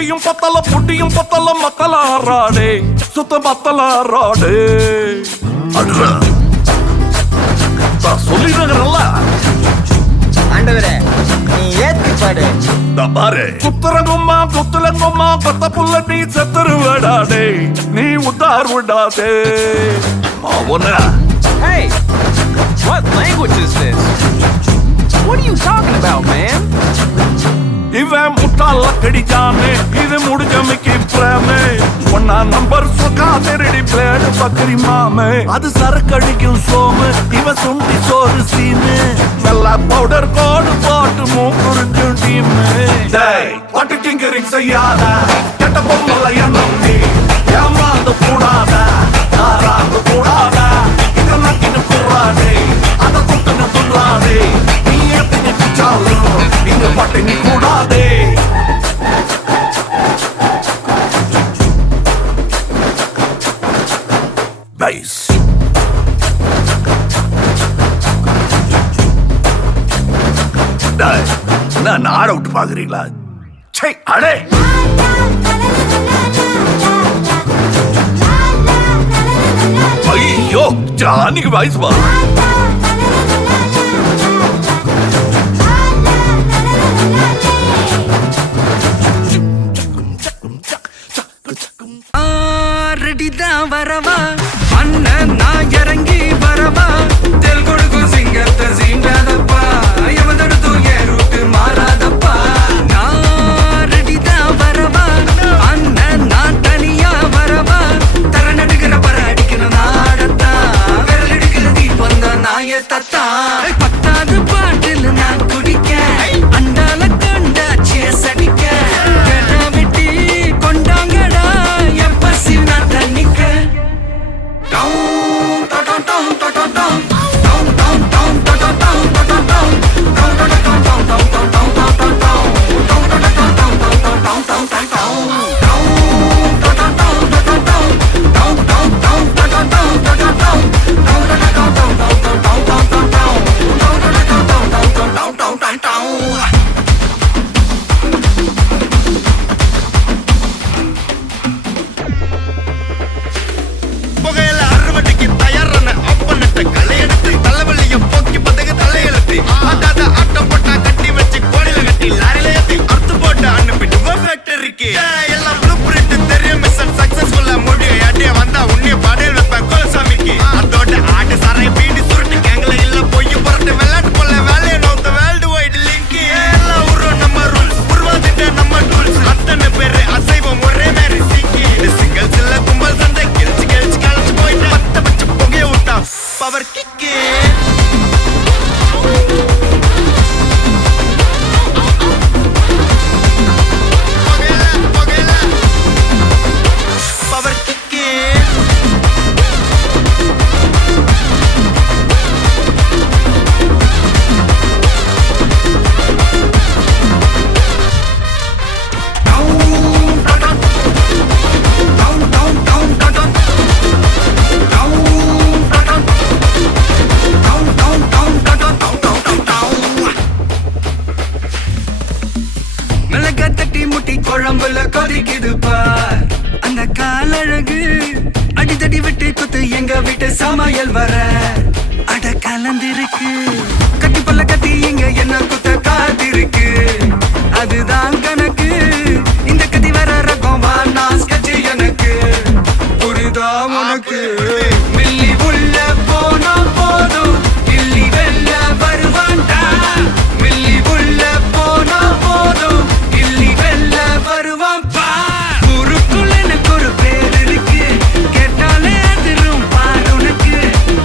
புட்டியும் பத்தல மத்தலாராடே சுத்த மத்தலாராடே அட்ரா சொல்லிடுறல ஆண்டவரே நீ ஏத்தி பாடு பாரு குத்துறங்கும்மா குத்துலங்கும்மா கொத்த புள்ள நீ செத்துருவடாடே நீ உத்தார் விடாதே அவன Hey, what language is this? What are you talking about, man? இவன் முட்டாள கடிச்சானே இது முடிஞ்ச மிக்கி பிரேமே ஒன்னா நம்பர் சுகா திருடி பிளேடு பக்கரி மாமே அது சரக்கடிக்கும் சோமு இவன் சுண்டி சோறு சீனு நல்லா பவுடர் கோடு போட்டு மூக்குறிஞ்சு டீமு டேய் பட்டு டிங்கரிங் செய்யாத கெட்ட பொம்மல எண்ணம் நீ ஏமாந்து கூடாத யாராந்து கூடாத இதை நக்கின்னு கூடாதே அதை குத்துன்னு துள்ளாதே நீ எத்தனை பிச்சாலும் இங்க பட்டினி கூடாதே பைஸ் நான் ஆட விட்டு பாக்குறீங்களா சே அடே ஐயோ ஜானிக்கு வாய்ஸ் வா வரவா அண்ணன் நான் இறங்கி வரவா தெல் கொடுக்கும் சிங்கத்தை சீண்டாதப்பா எவதடுத்து என் ரூட்டு மாறாதப்பா நான் ரெடிதான் வரவா அண்ணன் நான் தனியா வரவா தர நடுக்கிற பர அடிக்கணும் நாடத்தா விரல் எடுக்கிற தீபம் தான் நாய தத்தா பத்தாவது பாட்டில் நான் குடிக்க அண்டால கண்டா சேஸ் அடிக்க கேட்டா வெட்டி கொண்டாங்கடா என் பசி நான் தண்ணிக்க குழம்புல கொதிக்குது பார் அந்த காலழகு அடித்தடி விட்டு குத்து எங்க வீட்டு சமையல் வர அட கலந்திருக்கு கட்டி பல்ல கட்டி இங்க என்ன குத்த காத்திருக்கு அதுதான் கணக்கு இந்த கதி வர ரகம் வா நான் ஸ்கெட்ச் எனக்கு புரிதா உனக்கு மில்லி உள்ள போனா போதும் இல்லி வெல்ல வருவான்டா மில்லி உள்ள போனா போதும் இல்லி வெல்ல வருவான் பார் ஊருக்குள்ள எனக்கு ஒரு பேர் இருக்கு கேட்டாலே அதிரும் பார் உனக்கு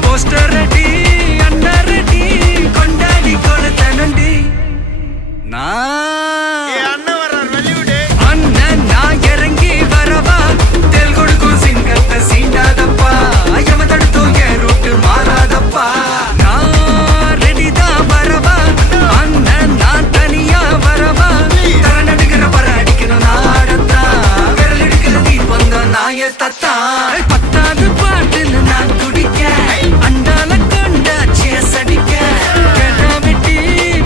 போஸ்டர் ரெடி அண்டர் ரெடி கொண்டாடி கொளுத்தனண்டி அண்ணன் நான் இறங்கி வரவா தெல் கொடுக்கும் சிங்கத்தை சீண்டாதப்பா எவன் தடுத்தும் என் ரூட்டு மாறாதப்பா நான் ரெடிதான் வரவா அண்ணன் நான் தனியா வரவா தர நடுக்கிற பர அடிக்கணும் நாடத்தா விரல் எடுக்கிற தீபம் தான் நாய தத்தா பத்தாவது பாட்டில் நான் குடிக்க அண்டால கண்டா சேஸ் அடிக்க கேட்டா வெட்டி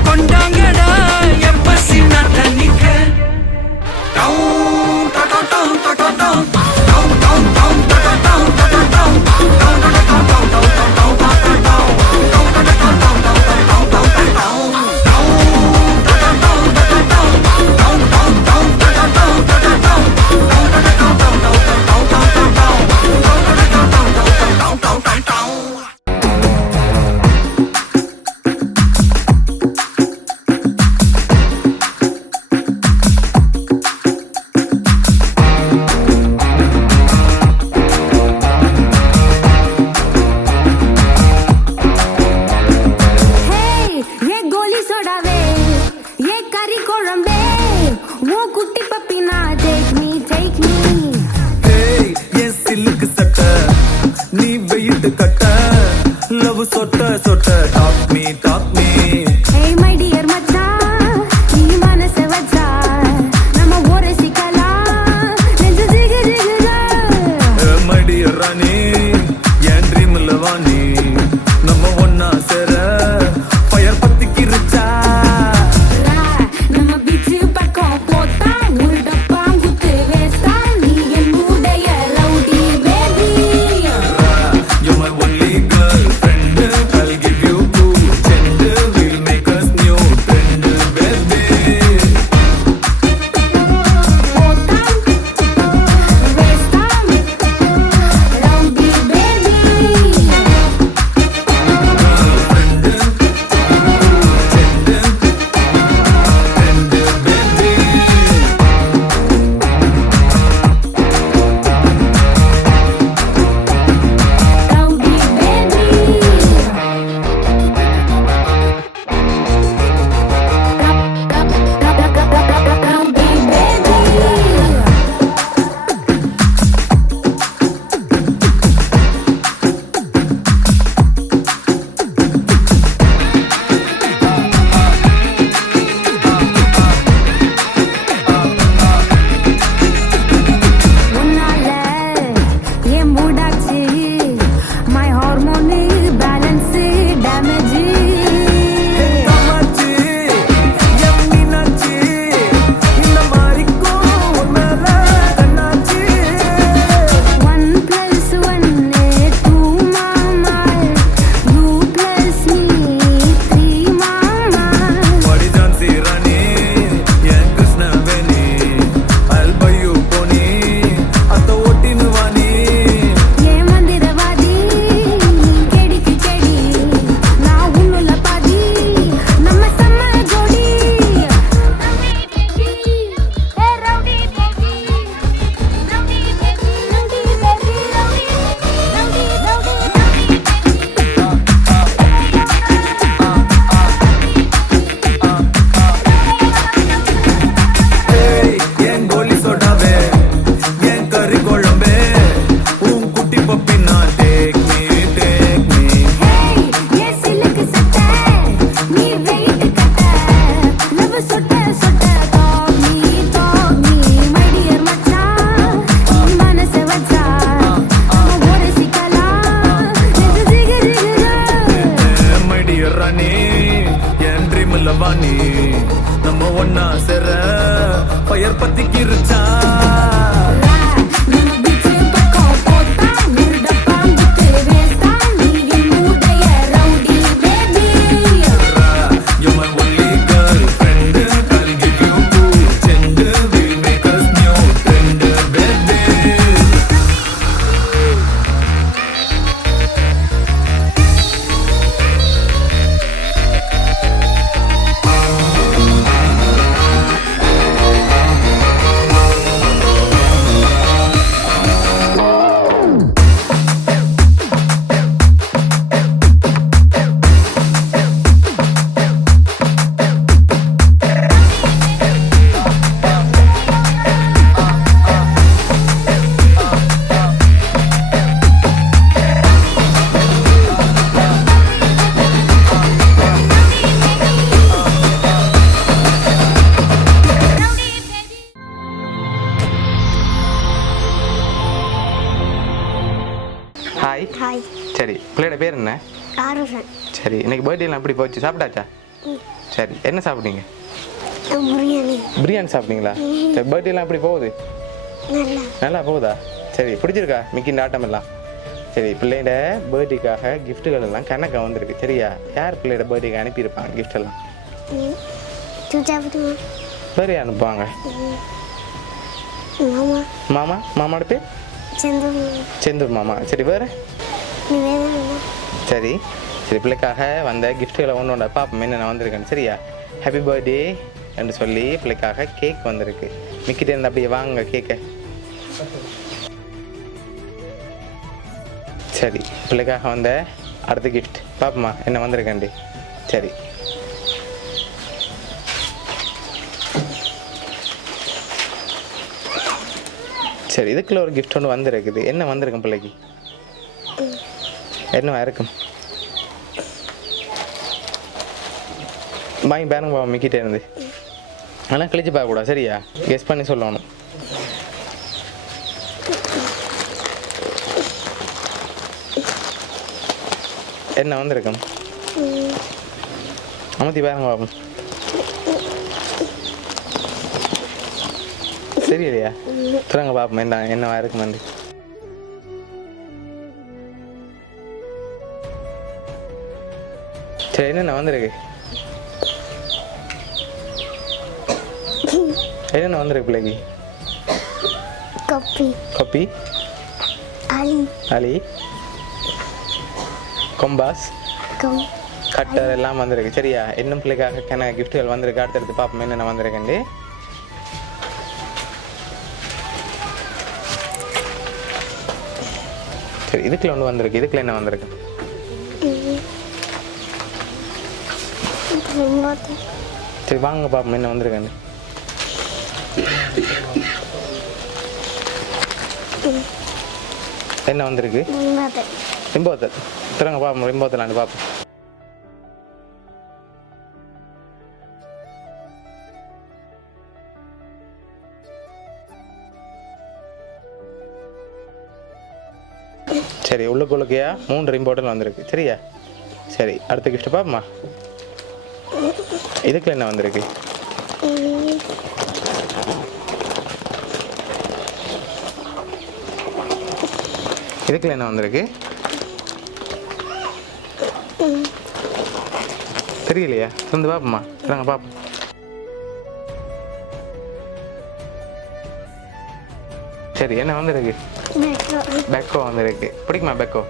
கொண்டாங்கடா என் பசி நான் தண்ணிக்க ஹாய் சரி பிள்ளையோட பேர் என்ன? ஆருஷன். சரி இன்னைக்கு பர்த்டேலாம் எப்படி போச்சு? சாப்பிட்டாச்சா? சரி என்ன சாப்பிட்டீங்க? பிரியாணி. பிரியாணி சாப்பிட்டீங்களா? சரி பர்த்டேலாம் எப்படி போகுது? நல்லா. நல்லா போகுதா? சரி பிடிச்சிருக்கா மிக்கி இந்த ஆட்டம் எல்லாம்? சரி பிள்ளையோட பர்த்டேக்காக கிஃப்ட்டுகள் எல்லாம் கணக்காக வந்திருக்கு சரியா? யார் பிள்ளையோட பர்த்டேக்கு அனுப்பியிருப்பாங்க gift எல்லாம்? சுஜாபதி. வேறு அனுப்புவாங்க? மாமா. மாமா மாமாவோட பேர்? செந்தூர். செந்தூர் மாமா. சரி வேறு? நிவேதனா. சரி சரி பிள்ளைக்காக வந்த கிஃப்ட்டுகளை ஒன்று ஒன்றா பாப்போம் என்னென்ன வந்திருக்கேன்னு சரியா? ஹாப்பி பர்த்டே என்று சொல்லி பிள்ளைக்காக கேக் வந்திருக்கு. மிக்கிட்டே இருந்து அப்படியே வாங்க கேக்கை. சரி பிள்ளைக்காக வந்த அடுத்த கிஃப்ட் பாப்போமா என்ன வந்திருக்கேன்டி. சரி சரி இதுக்குள்ள ஒரு கிஃப்ட் ஒன்று வந்திருக்குது. என்ன வந்திருக்கும் பிள்ளைக்கு? என்னவா இருக்கும்? வாங்கி பாருங்க பாப்பா மிக்கிட்டே இருந்து. ஆனால் கிழிச்சு பார்க்கக்கூடாது சரியா? கெஸ் பண்ணி சொல்லணும். என்ன வந்திருக்கும்? அமர்த்தி பாருங்க பாப்போம். தெரியலையா? சொல்லுங்க பாப்போம் என்ன என்னவா இருக்குமெண்டு. சரி என்னென்ன வந்திருக்கு? என்னென்ன வந்திருக்கு பிள்ளைக்கு? கப்பி. கப்பி, அலி. அலி, கொம்பாஸ், கம். கட்டர் எல்லாம் வந்திருக்கு சரியா? இன்னும் பிள்ளைக்காக கன கிஃப்ட்டுகள் வந்திருக்கு. அடுத்தடுத்து பார்ப்போம் என்னென்ன வந்திருக்குண்டு. சரி இதுக்குள்ள ஒன்று வந்திருக்கு. இதுக்குள்ள என்ன வந்திருக்கு? சரி வாங்க பார்ப்போம் என்ன வந்திருக்குன்னு. என்ன வந்திருக்கு? ரிம்போத்தல். திறங்க பார்ப்போம் ரிம்போத்தலான்னு பார்ப்போம். சரி உள்ளுக்குள்ளுக்கையா 3 ரிம்போட்டல் வந்திருக்கு சரியா? சரி அடுத்த கிஃப்ட் பார்ப்போமா? இதுக்குள்ள என்ன வந்திருக்கு? இதுக்குள்ள என்ன வந்திருக்கு? தெரியலையா? வந்து பார்ப்போமா? திறங்க பார்ப்போம். சரி என்ன வந்திருக்கு? பெக்கோ வந்திருக்கு. பிடிக்குமா பெக்கோ?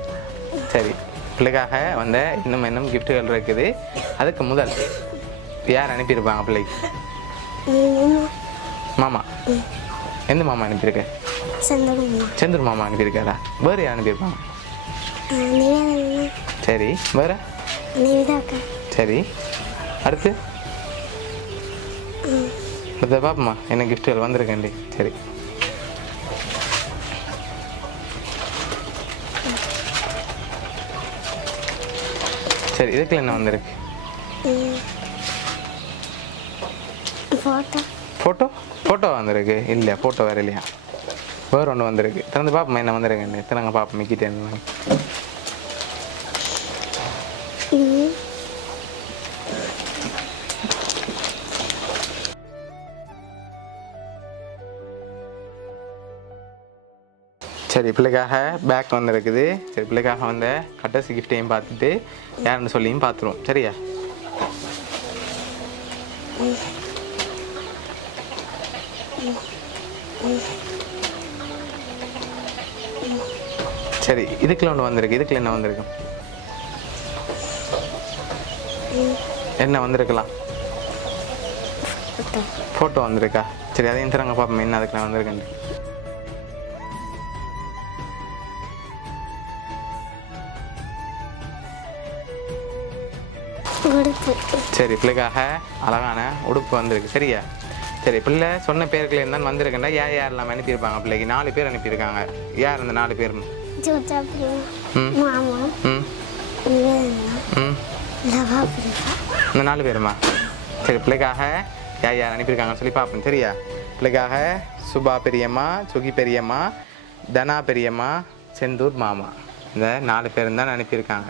சரி பிள்ளைக்காக வந்த இன்னும் கிஃப்ட்டுகள் இருக்குது. அதுக்கு முதல் யார் அனுப்பியிருப்பாங்க பிள்ளைக்கு? மாமா. எந்த மாமா அனுப்பியிருக்க? செந்தூர் மாமா அனுப்பியிருக்காரா? வேறு யார் அனுப்பியிருப்பாங்க? சரி வேறு? சரி அடுத்து அடுத்த பாப்போமா என்ன கிஃப்ட்டுகள் வந்திருக்கேன்டி. சரி சரி இதுக்குள்ள என்ன வந்திருக்கு? ஃபோட்டோ. ஃபோட்டோ வந்திருக்கு. இல்லை ஃபோட்டோ வேறு இல்லையா? வேறு ஒன்று வந்திருக்கு. திறந்து பார்ப்போம் என்ன வந்திருக்குன்னு. திறங்க பார்ப்போம் மிக்கிட்டே இருந்து. சரி பிள்ளைக்காக பேக் வந்திருக்குது. சரி பிள்ளைக்காக வந்த கட்டசி கிஃப்டையும் பார்த்துட்டு யாருன்னு சொல்லியும் பார்த்துருவோம் சரியா? சரி இதுக்குள்ள ஒன்று வந்திருக்கு. இதுக்குள்ள என்ன வந்திருக்கு? என்ன வந்திருக்கலாம்? ஃபோட்டோ வந்திருக்கா? சரி அதையும் தரங்க பார்ப்போம் என்ன அதுக்குள்ள வந்திருக்குன்னு. சரி பிள்ளைக்காக அழகான உடுப்பு வந்திருக்கு சரியா? சரி பிள்ளை சொன்ன பேருக்குள்ள இருந்தால் வந்திருக்கேன்டா. யார் யாரெல்லாம் அனுப்பியிருப்பாங்க பிள்ளைக்கு? 4 பேர் அனுப்பியிருக்காங்க. யார் அந்த 4 பேர்? இந்த 4 பேருமா? சரி பிள்ளைக்காக யார் யார் அனுப்பியிருக்காங்கன்னு சொல்லி பார்ப்போம் சரியா? பிள்ளைக்காக சுபா பெரியம்மா, சுகி பெரியம்மா, தனா பெரியம்மா, செந்தூர் மாமா. இந்த 4 பேரும் தான் அனுப்பியிருக்காங்க.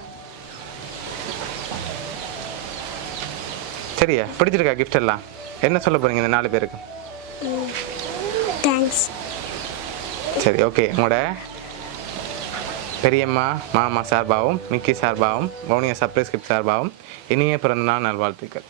சரியா, பிடிச்சிருக்கா கிஃப்ட் எல்லாம்? என்ன சொல்ல போகிறீங்க இந்த 4 பேருக்கு? தேங்க்ஸ். சரி, ஓகே. உங்களோட பெரியம்மா மாமா சார்பாகவும் மிக்கி சார்பாகவும் வவுனியா சர்ப்ரைஸ் கிஃப்ட் சார்பாகவும் இனிய பிறந்தநாள் நல்வாழ்த்துக்கள்.